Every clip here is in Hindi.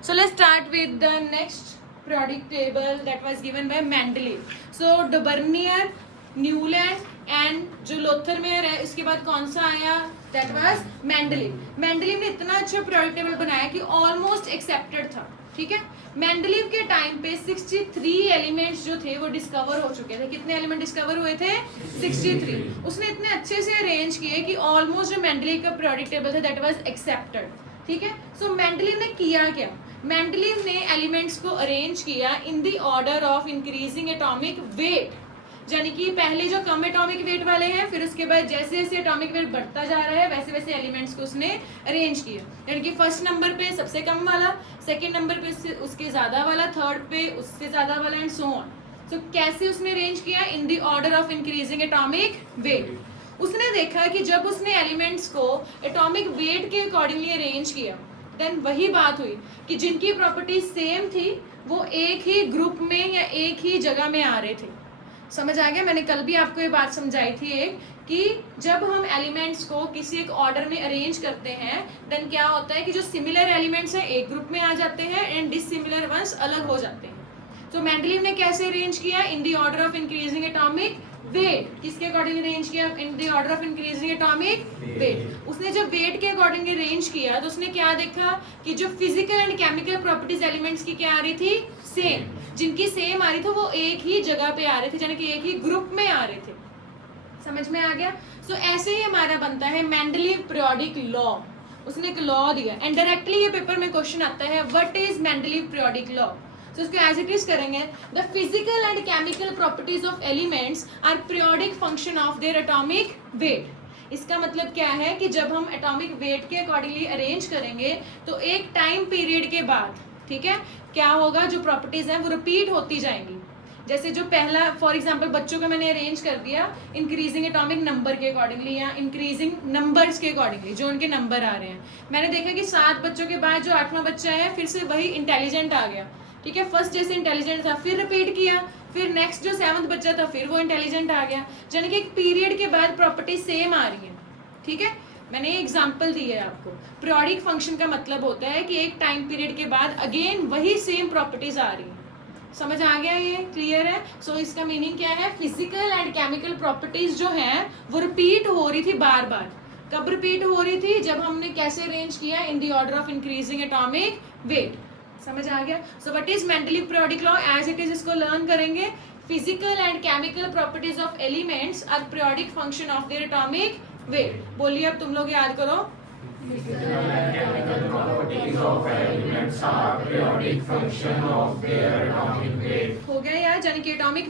So let's start with the next periodic table that was given by Mendeleev. So Debernier, Newland and जो लोथरमेयर है इसके बाद कौन सा आया? That was Mendeleev. Mendeleev ने इतना अच्छा periodic table बनाया कि almost accepted था. ठीक है, मेंडलीव के टाइम पे 63 एलिमेंट्स जो थे वो डिस्कवर हो चुके थे. कितने एलिमेंट डिस्कवर हुए थे? 63. उसने इतने अच्छे से अरेंज किए कि ऑलमोस्ट जो मेंडलीव का पीरियोडिक टेबल था दैट वाज एक्सेप्टेड. ठीक है, सो मेंडलीव ने किया क्या? मेंडलीव ने एलिमेंट्स को अरेंज किया in the order of increasing atomic wait. यानी कि पहले जो कम एटॉमिक वेट वाले हैं, फिर उसके बाद जैसे जैसे एटॉमिक वेट बढ़ता जा रहा है वैसे वैसे एलिमेंट्स को उसने अरेंज किया. यानी कि फर्स्ट नंबर पे सबसे कम वाला, सेकंड नंबर पे उसके ज़्यादा वाला, थर्ड पे उससे ज़्यादा वाला एंड सो ऑन. सो कैसे उसने अरेंज किया? In the order of increasing atomic wait. उसने देखा कि जब उसने एलिमेंट्स को एटॉमिक वेट के अकॉर्डिंगली अरेंज किया देन वही बात हुई कि जिनकी प्रॉपर्टी सेम थी वो एक ही ग्रुप में या एक ही जगह में आ रहे थे. समझ आ गया? मैंने कल भी आपको ये बात समझाई थी एक कि जब हम एलिमेंट्स को किसी एक ऑर्डर में अरेंज करते हैं देन क्या होता है कि जो सिमिलर एलिमेंट्स हैं एक ग्रुप में आ जाते हैं एंड डिसिमिलर वंस अलग हो जाते हैं. तो मेंडलीव ने कैसे अरेंज किया? In the order of increasing atomic wait. किसके अकॉर्डिंग अरेंज किया? In the order of increasing atomic wait. उसने जब वेट के अकॉर्डिंग अरेंज किया तो उसने क्या देखा कि जो physical and chemical properties elements की क्या आ रही थी? सेम. जिनकी सेम आ रही थी वो एक ही जगह पे आ रहे थे, यानी कि एक ही ग्रुप में आ रहे थे. समझ में आ गया? सो ऐसे ही हमारा बनता है मेंडलीव पीरियोडिक लॉ. उसने एक लॉ दिया एंड डायरेक्टली ये पेपर में क्वेश्चन आता है what is Mendeleev periodic law. तो इसको एज इट इज करेंगे. The physical and chemical properties of elements are periodic function of their atomic weight. इसका मतलब क्या है कि जब हम एटॉमिक वेट के अकॉर्डिंगली अरेंज करेंगे तो एक टाइम पीरियड के बाद, ठीक है, क्या होगा? जो प्रॉपर्टीज हैं वो रिपीट होती जाएंगी. जैसे जो पहला फॉर एग्जांपल बच्चों का मैंने अरेंज कर दिया इंक्रीजिंग एटॉमिक नंबर के अकॉर्डिंगली या इंक्रीजिंग नंबर्स के अकॉर्डिंगली जो उनके नंबर आ रहे हैं. मैंने देखा कि 7 बच्चों के बाद जो 8वां बच्चा है फिर से वही इंटेलिजेंट आ गया. ठीक है, फर्स्ट जैसे इंटेलिजेंट था फिर रिपीट किया, फिर नेक्स्ट जो 7वां बच्चा था फिर वो इंटेलिजेंट आ गया. यानी कि एक पीरियड के बाद प्रॉपर्टी सेम आ रही है. ठीक है, मैंने एग्जाम्पल दी है आपको. पीरियोडिक फंक्शन का मतलब होता है कि एक टाइम पीरियड के बाद अगेन वही सेम प्रॉपर्टीज आ रही है. समझ आ गया? ये क्लियर है? सो इसका मीनिंग क्या है? फिजिकल एंड केमिकल प्रॉपर्टीज जो हैं वो रिपीट हो रही थी बार बार. कब रिपीट हो रही थी? जब हमने कैसे अरेंज किया? In the order of increasing atomic weight. समझ आ गया? So what is Mendeleev periodic law? As it is इसको लर्न करेंगे. Physical and chemical properties of elements are periodic function of their atomic weight. बोलिए अब तुम लोग याद करो. Physical and chemical properties of elements are periodic function of their atomic weight. हो गया यार, यानी कि एटॉमिक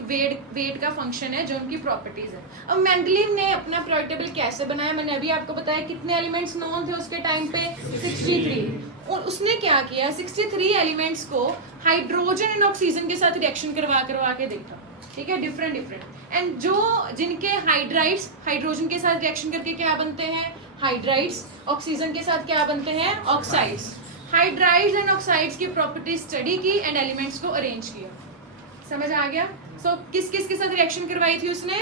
वेट का फंक्शन है जो उनकी प्रॉपर्टीज है. अब मेंडलीव ने अपना पीरियोडिक टेबल कैसे बनाया? मैंने अभी आपको बताया कितने एलिमेंट्स नोन थे उसके टाइम पे? 63. और उसने क्या किया? 63 एलिमेंट्स को हाइड्रोजन एंड ऑक्सीजन के साथ रिएक्शन करवा के देखा. ठीक है, डिफरेंट. एंड जो जिनके हाइड्राइड्स हाइड्रोजन के साथ रिएक्शन करके क्या बनते हैं? हाइड्राइड्स. ऑक्सीजन के साथ क्या बनते हैं? ऑक्साइड्स. हाइड्राइड्स एंड ऑक्साइड्स की प्रॉपर्टीज स्टडी की एंड एलिमेंट्स को अरेंज किया. समझ आ गया? सो किस किस के साथ रिएक्शन करवाई थी उसने?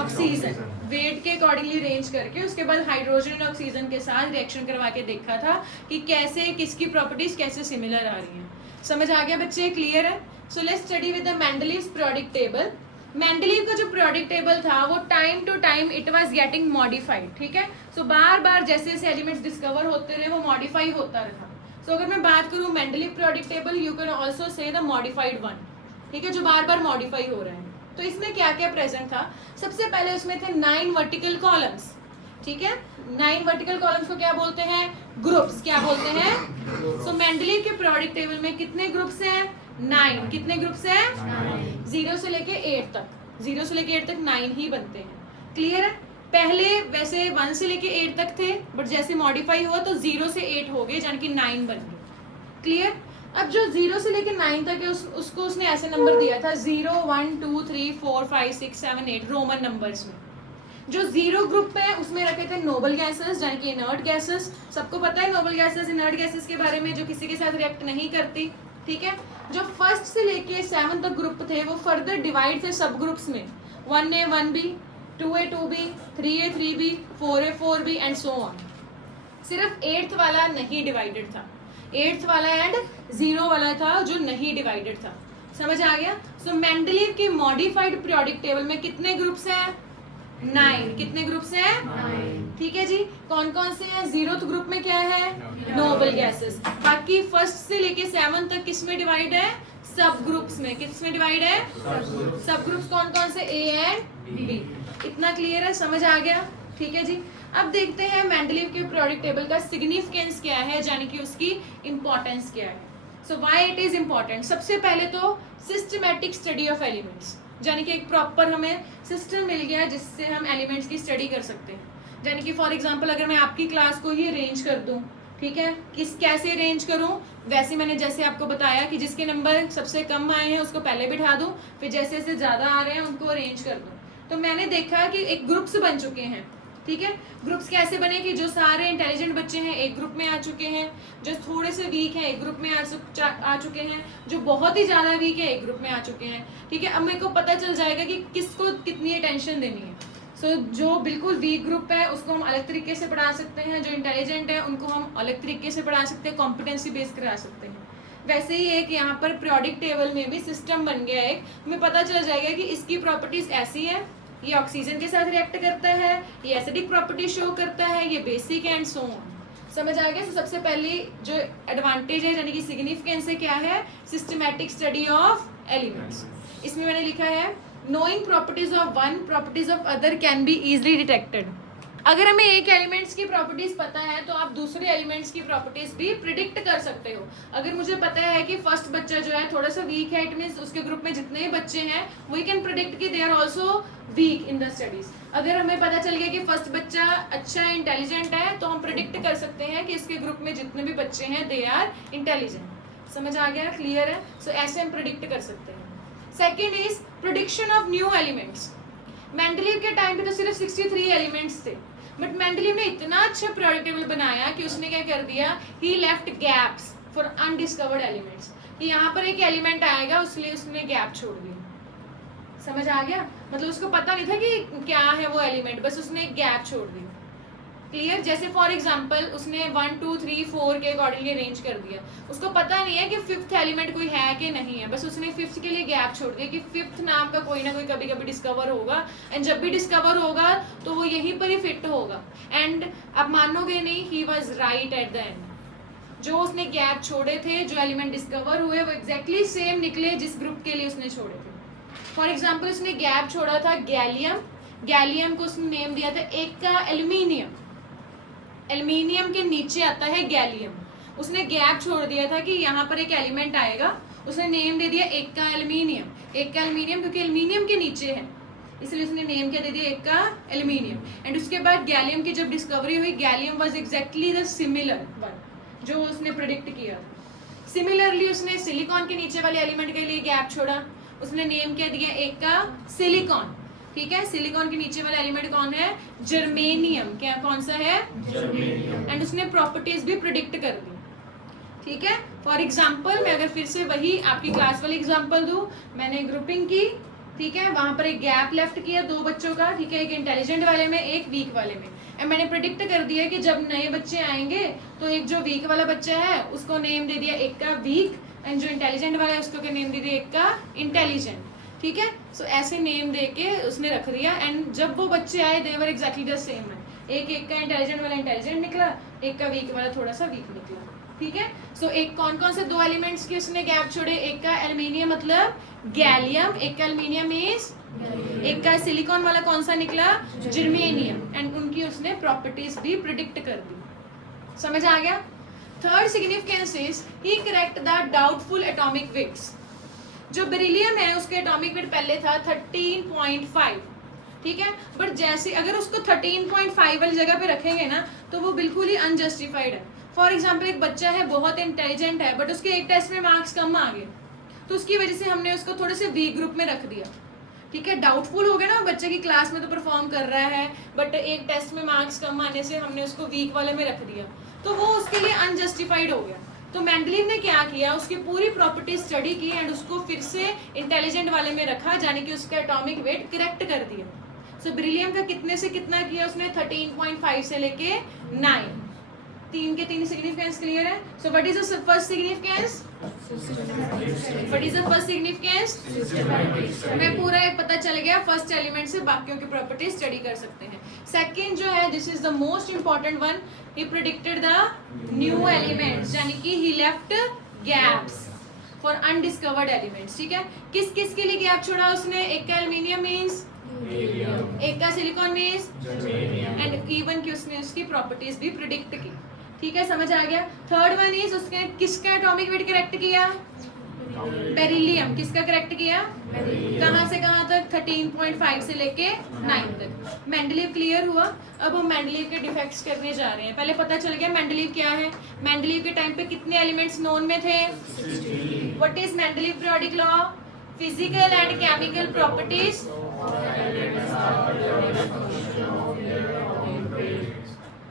ऑक्सीजन. वेट के अकॉर्डिंगली अरेंज करके उसके बाद हाइड्रोजन एंड ऑक्सीजन के साथ रिएक्शन करवा के देखा था कि कैसे किसकी प्रॉपर्टीज कैसे सिमिलर आ रही हैं. समझ आ गया बच्चे? क्लियर है? So let's study with the Mendeleev's periodic table. Mendeleev का जो पीरियोडिक टेबल था वो time to time it was getting modified. ठीक है, सो बार बार जैसे जैसे एलिमेंट्स डिस्कवर होते रहे वो मॉडिफाई होता रहा. सो अगर मैं बात करूं Mendeleev periodic table you can also say the modified one. ठीक है, जो बार बार मॉडिफाई हो रहे हैं. तो इसमें क्या क्या प्रेजेंट था? सबसे पहले उसमें थे 9 वर्टिकल कॉलम्स. ठीक है, 9 वर्टिकल कॉलम्स को क्या बोलते हैं? ग्रुप्स. क्या बोलते हैं? सो मेंडलीव के पीरियोडिक टेबल में कितने ग्रुप्स हैं? 9. कितने ग्रुप्स हैं? 0 से लेके 8 तक. 0 से लेके 8 तक 9 ही बनते हैं. क्लियर है? पहले वैसे 1 से लेके 8 तक थे बट जैसे मॉडिफाई हुआ तो 0 से 8 हो गए यानी कि 9 बन गए. क्लियर? अब जो 0 से लेके 9 तक है उसको उसने ऐसे नंबर दिया था 0 1 2 3 4 5 6 7 8 रोमन नंबर्स में. जो 0 ग्रुप है उसमें रखे थे नोबल गैसेस यानी कि इनर्ट गैसेस. सबको पता है नोबल गैसेस इनर्ट गैसेस के बारे में, जो किसी के साथ रिएक्ट नहीं करती. ठीक है, जो फर्स्ट से लेके 7 तक ग्रुप थे वो फर्दर डिवाइड थे सब ग्रुप्स में. 1A 1B, 2A 2B, 3A 3B, 4A 4B and so on. सिर्फ 8th वाला नहीं डिवाइडेड था. 8th वाला एंड 0 वाला था जो नहीं डिवाइडेड था। समझ आ गया? सो मेंडलीव के मॉडिफाइड पीरियोडिक टेबल में कितने ग्रुप्स हैं? 9। कितने ग्रुप्स हैं? 9। ठीक है जी। कौन कौन से हैं? 0th ग्रुप में क्या है? Noble gases. बाकी 1st से लेके 7th तक किस में डिवाइड है? सब ग्रुप्स में। किस में डिवाइड है? सब ग्रुप्स कौन कौन से? A and B. इतना क्लियर है? समझ आ गया? ठीक है जी। अब देखते हैं मेंडलीव के पीरियोडिक टेबल का सिग्निफिकेंस क्या है, यानी कि उसकी इंपॉर्टेंस क्या है। So why it is important? सबसे पहले तो सिस्टमैटिक स्टडी ऑफ एलिमेंट्स, यानी कि एक प्रॉपर हमें सिस्टम मिल गया जिससे हम एलिमेंट्स की स्टडी कर सकते हैं। यानी कि फॉर एग्जांपल अगर मैं आपकी क्लास को ही अरेंज कर दूं, ठीक है, कैसे अरेंज करूं? वैसे मैंने जैसे आपको बताया कि जिसके नंबर सबसे कम आए हैं उसको पहले बिठा दूं, फिर जैसे जैसे ज़्यादा आ रहे हैं उनको अरेंज कर दूं। तो मैंने देखा कि एक ग्रुप्स बन चुके हैं। ठीक है, ग्रुप्स कैसे बने कि जो सारे इंटेलिजेंट बच्चे हैं एक ग्रुप में आ चुके हैं, जो थोड़े से वीक हैं एक ग्रुप में आ चुके हैं, जो बहुत ही ज़्यादा वीक है एक ग्रुप में आ चुके हैं। ठीक है, अब मेरे को पता चल जाएगा कि किसको कितनी अटेंशन देनी है। सो जो बिल्कुल वीक ग्रुप है उसको हम अलग तरीके से पढ़ा सकते हैं, जो इंटेलिजेंट है उनको हम अलग तरीके से पढ़ा सकते हैं, कॉम्पिटेंसी बेस करा सकते हैं। वैसे ही एक यहाँ पर पीरियोडिक टेबल में भी सिस्टम बन गया है, हमें पता चल जाएगा कि इसकी प्रॉपर्टीज ऐसी है, ये ऑक्सीजन के साथ रिएक्ट करता है, ये एसिडिक प्रॉपर्टी शो करता है, ये बेसिक एंड सो ऑन। समझ आ गया? तो सबसे पहले जो एडवांटेज है यानी कि सिग्निफिकेंस है क्या है? Systematic study of elements. इसमें मैंने लिखा है knowing properties of one, properties of other can be easily detected. अगर हमें एक एलिमेंट्स की प्रॉपर्टीज पता है तो आप दूसरे एलिमेंट्स की प्रॉपर्टीज भी प्रिडिक्ट कर सकते हो। अगर मुझे पता है कि फर्स्ट बच्चा जो है थोड़ा सा वीक है, इट मींस उसके ग्रुप में जितने बच्चे हैं वी कैन प्रिडिक्ट कि they are also weak in the studies. अगर हमें पता चल गया कि फर्स्ट बच्चा अच्छा इंटेलिजेंट है तो हम प्रिडिक्ट कर सकते हैं कि इसके ग्रुप में जितने भी बच्चे हैं दे आर इंटेलिजेंट। समझ आ गया? क्लियर है? सो ऐसे हम प्रिडिक्ट कर सकते हैं। Second is prediction of new elements. Mendeleev के टाइम पे तो सिर्फ 63 एलिमेंट्स थे, बट मेंडलीव ने इतना अच्छा पीरियोडिक टेबल बनाया कि उसने क्या कर दिया, he left gaps for undiscovered elements. कि यहाँ पर एक एलिमेंट आएगा उसलिए उसने गैप छोड़ दिया। समझ आ गया? मतलब उसको पता नहीं था कि क्या है वो एलिमेंट, बस उसने एक गैप छोड़ दिया। क्लियर? जैसे फॉर एग्जाम्पल उसने 1 2 3 4 के अकॉर्डिंगली अरेंज कर दिया, उसको पता नहीं है कि 5th एलिमेंट कोई है कि नहीं है, बस उसने 5th के लिए गैप छोड़ दिया कि 5th नाम का कोई ना कोई कभी कभी डिस्कवर होगा, एंड जब भी डिस्कवर होगा तो वो यहीं पर ही फिट होगा। एंड अब मानोगे नहीं, he was right at the end. जो उसने गैप छोड़े थे, जो एलिमेंट डिस्कवर हुए, वो एग्जैक्टली सेम निकले जिस ग्रुप के लिए उसने छोड़े थे। फॉर एग्जाम्पल उसने गैप छोड़ा था गैलियम, गैलियम को उसने नेम दिया था एक का एल्यूमिनियम, एल्यूमिनियम के नीचे आता है गैलियम। उसने गैप छोड़ दिया था कि यहाँ पर एक एलिमेंट आएगा, उसने नेम दे दिया एक का एल्यूमिनियम। एक का एल्यूमिनियम क्योंकि एल्यूमिनियम के नीचे है इसलिए उसने नेम क्या दे दिया, एक का एल्यूमिनियम। एंड उसके बाद गैलियम की जब डिस्कवरी हुई, gallium was exactly the similar one जो उसने प्रेडिक्ट किया था। सिमिलरली उसने सिलिकॉन के नीचे वाले एलिमेंट के लिए गैप छोड़ा, उसने नेम क्या दिया, एक का सिलिकॉन। ठीक है, सिलिकॉन के नीचे वाला एलिमेंट कौन है, जर्मेनियम। क्या कौन सा है, जर्मेनियम। एंड उसने प्रॉपर्टीज भी प्रिडिक्ट कर दी। ठीक है, फॉर एग्जांपल मैं अगर फिर से वही आपकी क्लास वाली एग्जांपल दूं, मैंने ग्रुपिंग की, ठीक है, वहां पर एक गैप लेफ्ट किया 2 बच्चों का, ठीक है, एक इंटेलिजेंट वाले में एक वीक वाले में। एंड मैंने प्रिडिक्ट कर दिया कि जब नए बच्चे आएंगे तो एक जो वीक वाला बच्चा है उसको नेम दे दिया एक का वीक, एंड जो इंटेलिजेंट वाला है उसको क्या नेम दे दिया, एक का इंटेलिजेंट। ठीक है, सो ऐसे नेम दे के उसने रख दिया। एंड जब वो बच्चे आए दे वर एग्जैक्टली द सेम है, एक का इंटेलिजेंट वाला इंटेलिजेंट निकला, एक का वीक वाला थोड़ा सा वीक निकला। ठीक है, सो एक कौन कौन से 2 एलिमेंट्स के उसने गैप छोड़े, एक का एल्यूमिनियम मतलब गैलियम, एक का एल्यूमिनियम इज, एक का सिलिकॉन वाला कौन सा निकला, जर्मेनियम। एंड उनकी उसने प्रॉपर्टीज भी प्रिडिक्ट कर दी। समझ आ गया? Third significance is he correct the doubtful atomic weights. जो बेरिलियम है उसके एटॉमिक वेट पहले था 13.5, ठीक है, बट जैसे अगर उसको 13.5 वाली जगह पे रखेंगे ना तो वो बिल्कुल ही अनजस्टिफाइड है। फॉर एग्जांपल एक बच्चा है बहुत इंटेलिजेंट है बट उसके एक टेस्ट में मार्क्स कम आ गए, तो उसकी वजह से हमने उसको थोड़े से वीक ग्रुप में रख दिया। ठीक है, डाउटफुल हो गया ना, बच्चे की क्लास में तो परफॉर्म कर रहा है बट एक टेस्ट में मार्क्स कम आने से हमने उसको वीक वाले में रख दिया, तो वो उसके लिए अनजस्टिफाइड हो गया। तो मेंडलीव ने क्या किया, उसकी पूरी प्रॉपर्टी स्टडी की एंड उसको फिर से इंटेलिजेंट वाले में रखा, यानी कि उसका एटॉमिक वेट करेक्ट कर दिया। सो बेरिलियम का कितने से कितना किया उसने, 13.5 से लेके 9। तीन के तीन सिग्निफिकेंस क्लियर है. सो what is the first significance? What is the first significance? हमें पूरा एक पता चल गया फर्स्ट एलिमेंट से बाकियों की प्रॉपर्टी स्टडी कर सकते हैं. सेकंड जो है, this is the most important one, he predicted the new elements, यानी कि he left gaps for undiscovered elements. ठीक है, किस किस के लिए गैप छोड़ा उसने? एक का एल्यूमिनियम मींस, एक का सिलिकॉन मींस, एंड इवन कि उसने उसकी प्रॉपर्टीज भी प्रिडिक्ट की. ठीक है, समझ आ गया. थर्ड वन इज उसने किसका एटॉमिक वेट करेक्ट किया? बेरिलियम. किसका करेक्ट किया? कहां से कहां तक? 13.5 से लेके 9 तक. मेंडलीव क्लियर हुआ. अब हम मेंडलीव के डिफेक्ट्स करने जा रहे हैं. पहले पता चल गया मेंडलीव क्या है. मेंडलीव के टाइम पे कितने एलिमेंट्स नोन में थे? 16. What is Mendeleev periodic law? Physical and chemical properties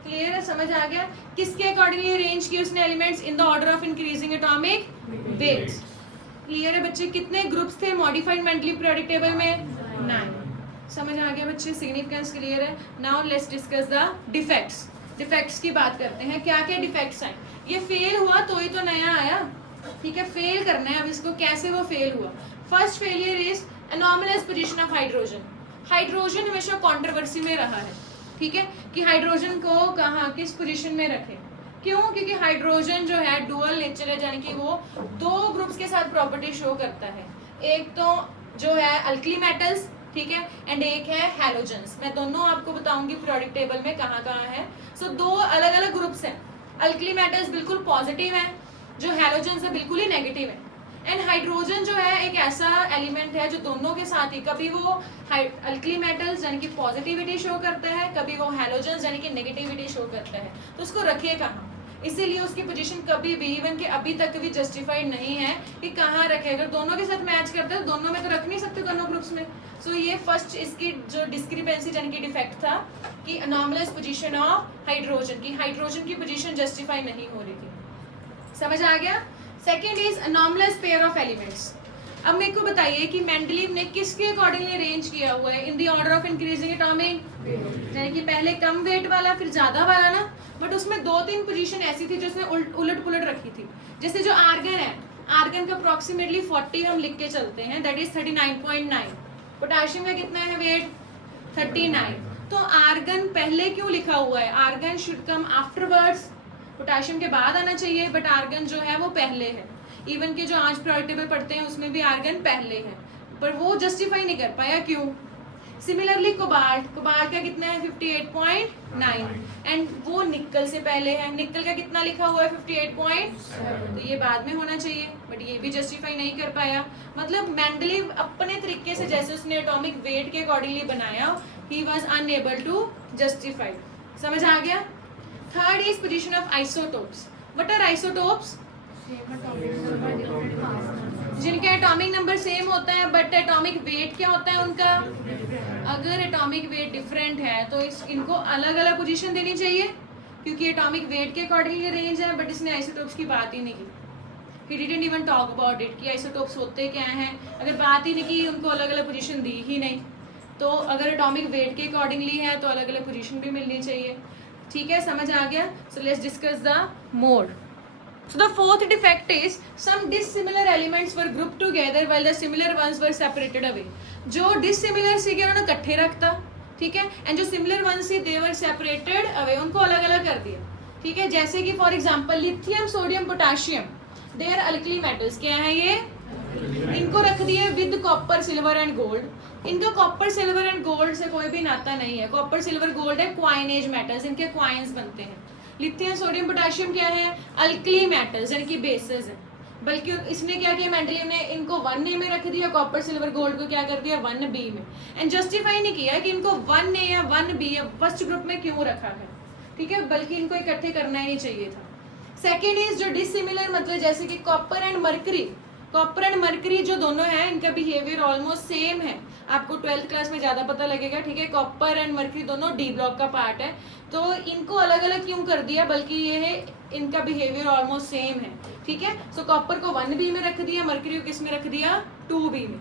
clear है, समझ आ गया. किसके अकॉर्डिंगली अरेंज किए उसने elements? In the order of increasing atomic weights. Clear है बच्चे. कितने ग्रुप्स थे मॉडिफाइड मेंडलीव पीरियोडिक टेबल में? 9. समझ आ गया बच्चे. सिग्निफिकेंस क्लियर है. Now let's discuss the defects. Defects की बात करते हैं. क्या क्या डिफेक्ट्स हैं? ये फेल हुआ तो ही तो नया आया. ठीक है, फेल करना है अब इसको. कैसे वो फेल हुआ? First failure is anomalous position of hydrogen. Hydrogen हमेशा कंट्रोवर्सी में रहा है. ठीक है, कि हाइड्रोजन को कहाँ किस पोजीशन में रखें. क्यों? क्योंकि हाइड्रोजन जो है डुअल नेचर है, यानी कि वो दो ग्रुप्स के साथ प्रॉपर्टी शो करता है. एक तो जो है अल्कली मेटल्स, ठीक है, एंड एक है हैलोजेंस. मैं दोनों आपको बताऊंगी पीरियोडिक टेबल में कहाँ कहाँ है. सो दो अलग अलग ग्रुप्स हैं. अल्कली मेटल्स बिल्कुल पॉजिटिव है, जो हैलोजेंस है बिल्कुल ही नेगेटिव है. एंड हाइड्रोजन जो है एक ऐसा एलिमेंट है जो दोनों के साथ ही कभी वो अल्कली मेटल्स यानी कि पॉजिटिविटी शो करता है, कभी वो हैलोजेंस यानी कि नेगेटिविटी शो करता है. तो उसको रखे कहाँ? इसीलिए उसकी पोजीशन कभी भी इवन कि अभी तक भी जस्टिफाइड नहीं है कि कहाँ रखे. अगर दोनों के साथ मैच करते हैं तो दोनों में तो रख नहीं सकते दोनों ग्रुप्स में. सो ये फर्स्ट इसकी जो डिस्क्रिपेंसी यानी कि डिफेक्ट था कि अनॉमलस पोजीशन ऑफ हाइड्रोजन, की हाइड्रोजन की पोजीशन जस्टिफाई नहीं हो रही थी. समझ आ गया. Second is anomalous pair of elements. अब मेरे को बताइए कि मेंडलीव ने किसके अकॉर्डिंगली अरेंज किया हुआ है इन the order of increasing atomic, यानी कि पहले कम वेट वाला फिर ज्यादा वाला ना. बट उसमें दो तीन पोजीशन ऐसी थी जिसने उलट पुलट रखी थी. जैसे जो आर्गन है, आर्गन का अप्रोक्सीमेटली 40 हम लिख के चलते हैं, दैट इज 39.9. पोटेशियम का कितना है वेट? 39. तो आर्गन पहले क्यों लिखा हुआ है? Argon should come afterwards. Potassium के बाद आना चाहिए, बट आर्गन जो है वो पहले है. इवन के जो आज पीरियोडिक टेबल पढ़ते हैं उसमें भी आर्गन पहले है, पर वो जस्टिफाई नहीं कर पाया. क्यों? सिमिलरली कोबाल्ट, कोबाल्ट का कितना है? 58.9. एंड वो निकल से पहले है. निकल का कितना लिखा हुआ है? 58.7. तो ये बाद में होना चाहिए, बट ये भी जस्टिफाई नहीं कर पाया. मतलब मेंडलीव अपने तरीके से जैसे उसने एटॉमिक वेट के अकॉर्डिंगली बनाया, he was unable to justify. समझ आ गया. Third is position of isotopes. What are isotopes? जिनका एटॉमिक नंबर सेम होता है बट एटॉमिक वेट क्या होता है उनका? अगर एटॉमिक वेट डिफरेंट है तो इनको अलग अलग पोजीशन देनी चाहिए, क्योंकि एटॉमिक वेट के अकॉर्डिंगली रेंज है. बट इसने आइसोटोप्स की बात ही नहीं की. He didn't even talk about it कि आइसोटोप्स होते क्या हैं. अगर बात ही नहीं की, उनको अलग अलग पोजीशन दी ही नहीं. तो अगर एटॉमिक वेट के अकॉर्डिंगली है तो अलग अलग पोजीशन भी मिलनी चाहिए. ठीक है, समझ आ गया. So let's discuss the mode. So the fourth defect is some dissimilar elements were grouped together while the similar ones were separated away. जो dissimilar सीखे उन्होंने इकट्ठे रखता, ठीक है, एंड जो similar ones से they were separated away, उनको अलग अलग कर दिया. ठीक है, जैसे कि for example lithium, sodium, potassium, they are alkali metals. क्या है ये? इनको रख दिए with copper, silver and gold. इनका कॉपर, सिल्वर एंड गोल्ड से कोई भी नाता नहीं है. कॉपर, सिल्वर, गोल्ड है क्वाइनेज मेटल्स, इनके क्वाइंस बनते हैं. लिथियम, सोडियम, पोटेशियम क्या है? अल्कली मेटल्स यानी कि बेसेस है. बल्कि इसने क्या किया मेंडलीव ने? इनको 1A में रख दिया. कॉपर, सिल्वर, गोल्ड को क्या कर दिया? 1B में. एंड जस्टिफाई नहीं किया कि इनको 1A या 1B या फर्स्ट ग्रुप में क्यों रखा है. ठीक है, बल्कि इनको इकट्ठे करना ही नहीं चाहिए था. सेकेंड इज जो डिसिमिलर, मतलब जैसे कि copper and mercury. Copper and mercury जो दोनों हैं इनका बिहेवियर ऑलमोस्ट सेम है. आपको 12th क्लास में ज़्यादा पता लगेगा. ठीक है, कॉपर एंड मर्करी दोनों डी ब्लॉक का पार्ट है. तो इनको अलग अलग क्यों कर दिया? बल्कि ये है इनका बिहेवियर ऑलमोस्ट सेम है. ठीक है, सो कॉपर को 1B में रख दिया, मर्करी को किस में रख दिया? 2B में.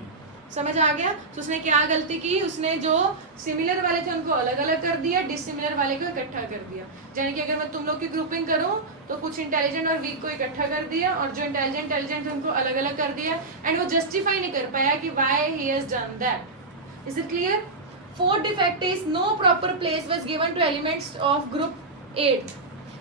समझ आ गया? तो उसने क्या गलती की, उसने जो सिमिलर वाले थे उनको अलग अलग कर दिया, डिसिमिलर वाले को इकट्ठा कर दिया। यानी कि अगर मैं तुम लोग की ग्रुपिंग करूं तो कुछ इंटेलिजेंट और वीक को इकट्ठा कर दिया और जो इंटेलिजेंट थे उनको अलग अलग कर दिया, एंड वो जस्टिफाई नहीं कर पाया कि why he has done that. Is it clear? Fourth defect is no proper place was given to elements of group 8।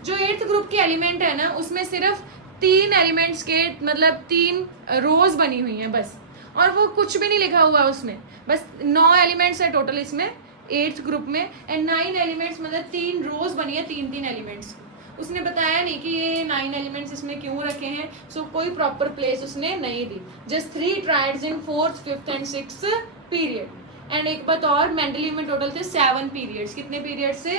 जो 8th ग्रुप के एलिमेंट है ना, उसमें सिर्फ 3 एलिमेंट्स के मतलब 3 रोज बनी हुई हैं बस, और वो कुछ भी नहीं लिखा हुआ उसमें, बस 9 एलिमेंट्स है टोटल इसमें 8th ग्रुप में, एंड 9 एलिमेंट्स मतलब 3 रोज बनी है 3 एलिमेंट्स। उसने बताया नहीं कि ये 9 एलिमेंट्स इसमें क्यों रखे हैं, सो कोई प्रॉपर प्लेस उसने नहीं दी। Just 3 triads in 4th, 5th एंड 6th पीरियड। एंड एक बात और, मेंडलीव में टोटल थे 7 पीरियड्स। कितने पीरियड से?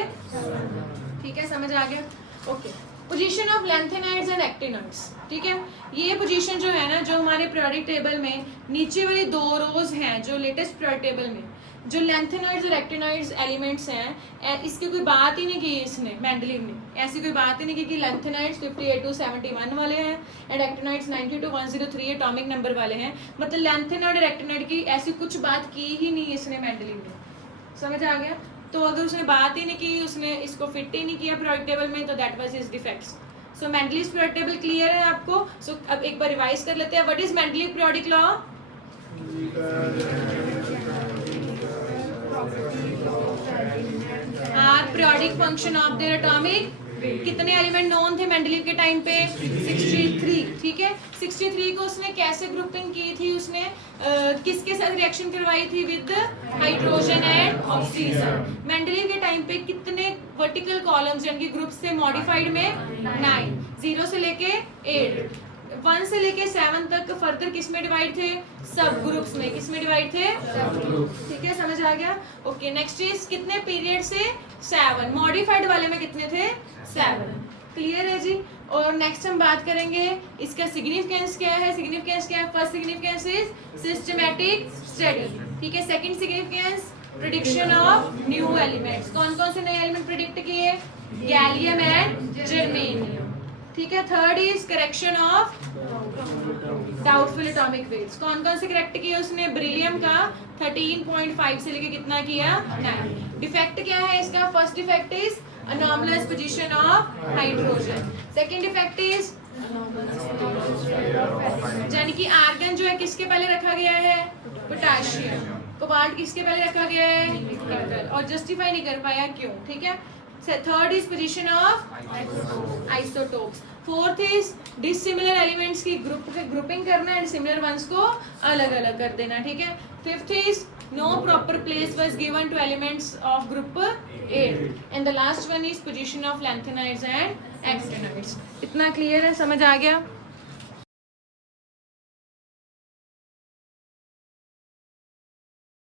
ठीक है, समझ आ गया? Okay. Position of lanthanides and actinoids. ठीक है, ये पोजीशन जो है ना, जो हमारे पीरियोडिक टेबल में नीचे वाली 2 रोज हैं जो लेटेस्ट पीरियोडिक टेबल में, जो लैंथेनाइड्स और एक्टिनॉइड्स एलिमेंट्स हैं, इसकी कोई बात ही नहीं की इसने मेंडलीव ने। ऐसी कोई बात ही नहीं की कि लैंथेनाइड्स 58 to 71 वाले हैं and actinoids 90 to 103 atomic number वाले हैं। मतलब लैंथेनाइड और एक्टिनॉइड की ऐसी कुछ बात की ही नहीं इसने मेंडलीव ने। समझ आ गया? तो अगर उसने बात ही नहीं की, उसने इसको फिट ही नहीं किया पीरियोडिक टेबल में, तो that was his defects. So Mendeleev periodic table clear है आपको? सो अब एक बार रिवाइज कर लेते हैं। What is Mendeleev periodic law? Are periodic function of their atomic. कितने एलिमेंट नोन थे मेंडलीव के टाइम पे? 63। ठीक है, 63 को उसने कैसे ग्रुपिंग की थी? उसने किसके साथ रिएक्शन करवाई थी? With hydrogen and oxygen. Mendeleev के टाइम पे कितने वर्टिकल कॉलम्स यानी कि ग्रुप से मॉडिफाइड में? 9। 0 से लेके 8, 1 से लेके 7 तक फर्दर किस में डिवाइड थे? सब ग्रुप्स में। किस में डिवाइड थे? ठीक है, समझ आ गया? ओके, नेक्स्ट इज कितने पीरियड से? 7। मॉडिफाइड वाले में कितने थे? 7। क्लियर है जी? और नेक्स्ट हम बात करेंगे इसका सिग्निफिकेंस क्या है। सिग्निफिकेंस क्या है? First significance is systematic study. ठीक है, second significance prediction of new elements. कौन कौन से नए एलिमेंट प्रेडिक्ट किए? Gallium and germanium. ठीक है, third is correction of doubtful atomic weights. कौन कौन से करेक्ट किए उसने? बेरिलियम का 13.5 से लेके कितना किया? 9। डिफेक्ट क्या है इसका? First defect is anomalous position of hydrogen. Second defect is यानी कि आर्गन जो है किसके पहले रखा गया है? पोटेशियम। कोबाल्ट किसके पहले रखा गया है? निकल। और जस्टिफाई नहीं कर पाया, क्यों? ठीक है। Third is position of isotopes. Fourth is dissimilar elements की ग्रुपिंग करना एंड सिमिलर वंस को अलग अलग कर देना। ठीक है। Fifth is no proper place was given to elements of group 8 and the last one is position of lanthanides and actinoids. इतना क्लियर है? समझ आ गया?